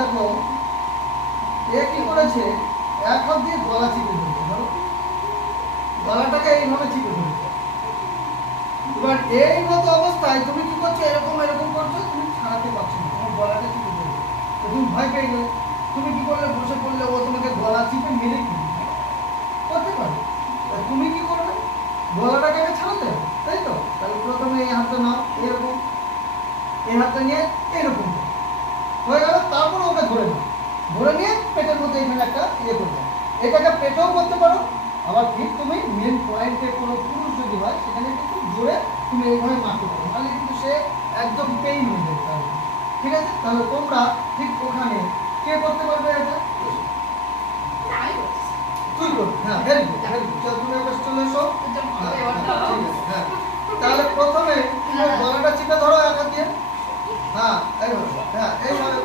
দেখো এ কি করেছে, এক হাত দিয়ে গলা চিপে ধরেছে, গলাটাকে এইভাবে চিপে ধরেছে। এবার এই মতো অবস্থায় তুমি কি করছো, এরকম এরকম করছো, তুমি ছাড়াতে পারছো না, তোমার গলাটা চিপে ধরেছে। তো তুমি ভয় পেয়ে গেলে, তুমি কি করলে, বসে পড়লে, ও তোমাকে গলা চিপে মেরে করতে পারে। তুমি কি করবে, গলাটাকে আগে ছাড়াতে হবে, তাই তো? তাহলে প্রথমে এই হাতটা নাও, এরকম, এই হাতটা নিয়ে এরকম হয়ে গেল। তারপর ওকে ধরে নাও, ধরে নিয়ে পেটের মধ্যে এখানে একটা ইয়ে করবে। এটাকে পেটেও করতে পারো, আবার ঠিক তুমি মেন পয়েন্টে কোনো পুরুষ যদি হয় সেখানে কিন্তু জোরে তুমি এইভাবে মারতে পারো, নাহলে কিন্তু সে একদম পেইন হয়ে যাবে তাহলে। ঠিক আছে, তাহলে তোমরা ঠিক ওখানে কে করতে পারবে এটা? তুই করবি, হ্যাঁ, ভেরি গুড, ভেরি গুড। চল তুমি এবার চলে এসো। হ্যাঁ, তাহলে প্রথমে তুমি গলাটা চিপে ধরো এক হাত দিয়ে। হ্যাঁ, এইভাবে, হ্যাঁ, এইভাবে